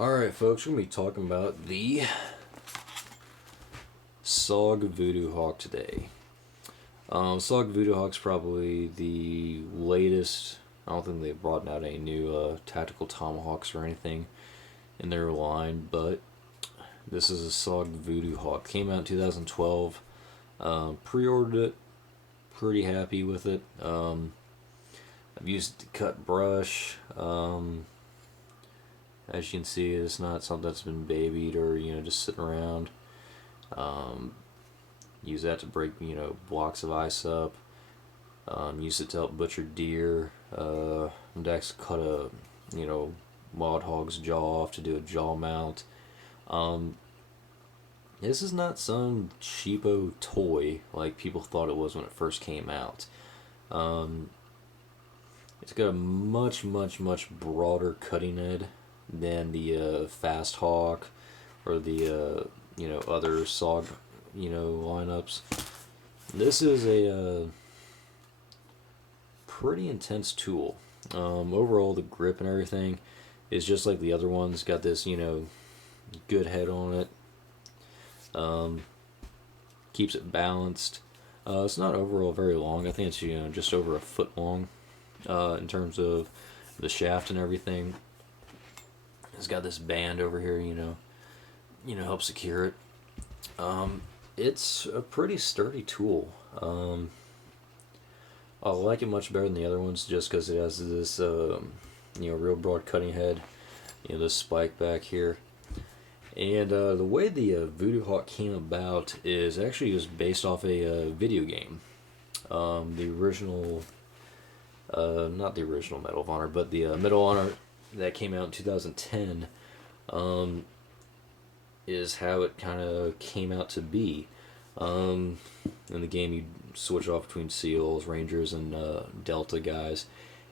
Alright folks, we're going to be talking about the SOG Voodoo Hawk today. SOG Voodoo Hawk's probably the latest. I don't think they've brought out any new tactical tomahawks or anything in their line, but this is a SOG Voodoo Hawk. Came out in 2012. Pre-ordered it. Pretty happy with it. I've used it to cut brush. As you can see, it's not something that's been babied or, just sitting around. Use that to break, blocks of ice up. Use it to help butcher deer. I'm to actually cut a, wild hog's jaw off to do a jaw mount. This is not some cheapo toy like people thought it was when it first came out. It's got a much broader cutting head than the Fast Hawk or the other SOG lineups. This is a pretty intense tool. Overall, the grip and everything is just like the other ones. Got this good head on it. Keeps it balanced. It's not overall very long. I think it's just over a foot long in terms of the shaft and everything. It's got this band over here, help secure it. It's a pretty sturdy tool. I like it much better than the other ones just because it has this, real broad cutting head. This spike back here. And the way the Voodoo Hawk came about is actually just based off a video game. The original, not the original Medal of Honor, but the Medal of Honor that came out in 2010 is how it kind of came out to be. In the game, you switch off between SEALs, Rangers, and Delta guys.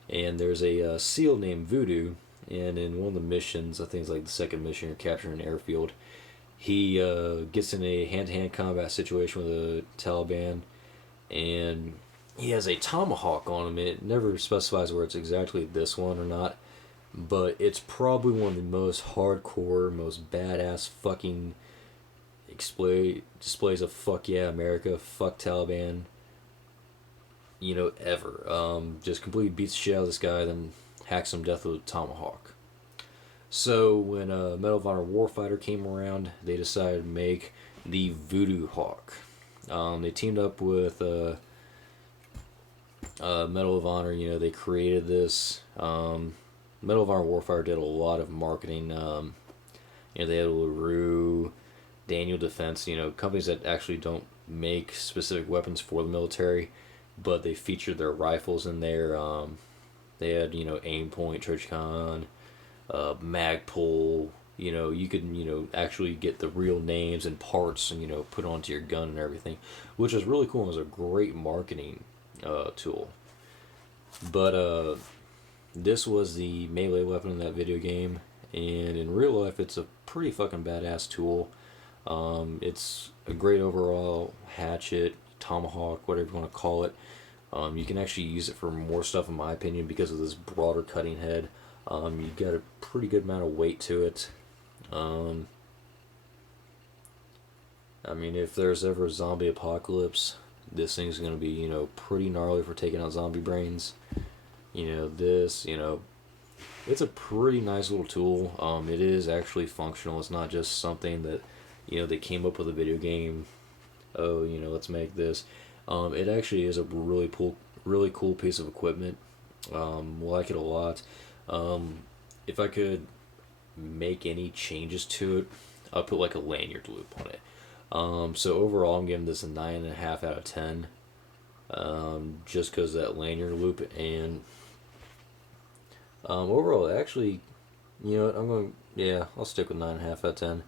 And there's a SEAL named Voodoo, and in one of the missions, I think it's like the second mission, you're capturing an airfield, he gets in a hand-to-hand combat situation with the Taliban, and he has a tomahawk on him. It never specifies where it's exactly this one or not, but it's probably one of the most hardcore, most badass fucking displays of fuck yeah America, fuck Taliban, ever. Just completely beats the shit out of this guy, then hacks him to death with a tomahawk. So when Medal of Honor Warfighter came around, they decided to make the Voodoo Hawk. They teamed up with Medal of Honor. They created this. Medal of Honor Warfighter did a lot of marketing. They had LaRue, Daniel Defense, companies that actually don't make specific weapons for the military, but they featured their rifles in there. They had, aim point, Trichcon, Magpul. You could, actually get the real names and parts and, put onto your gun and everything, which was really cool. It was a great marketing tool. But this was the melee weapon in that video game, and in real life, it's a pretty fucking badass tool. It's a great overall hatchet, tomahawk, whatever you want to call it. You can actually use it for more stuff, in my opinion, because of this broader cutting head. You got a pretty good amount of weight to it. If there's ever a zombie apocalypse, this thing's going to be, pretty gnarly for taking out zombie brains. It's a pretty nice little tool. It is actually functional. It's not just something that, they came up with a video game. Oh, let's make this. It actually is a really cool piece of equipment. Like it a lot. If I could make any changes to it, I'll put like a lanyard loop on it. So overall, I'm giving this a 9.5 out of 10. Just because of that lanyard loop, and overall, actually, I'll stick with 9.5 out of 10.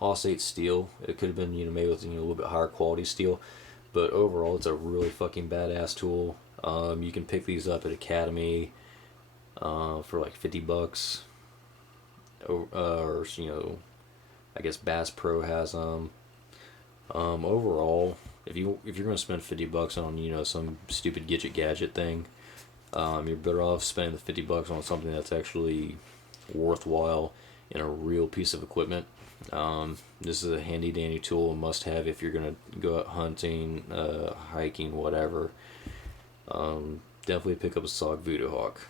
Osate steel. It could have been, maybe with a little bit higher quality steel, but overall, it's a really fucking badass tool. You can pick these up at Academy for like $50, or I guess Bass Pro has them. Overall, if you're gonna spend $50 on some stupid gadget thing, you're better off spending the $50 on something that's actually worthwhile and a real piece of equipment. This is a handy dandy tool, a must have if you're gonna go out hunting, hiking, whatever. Definitely pick up a SOG Voodoo Hawk.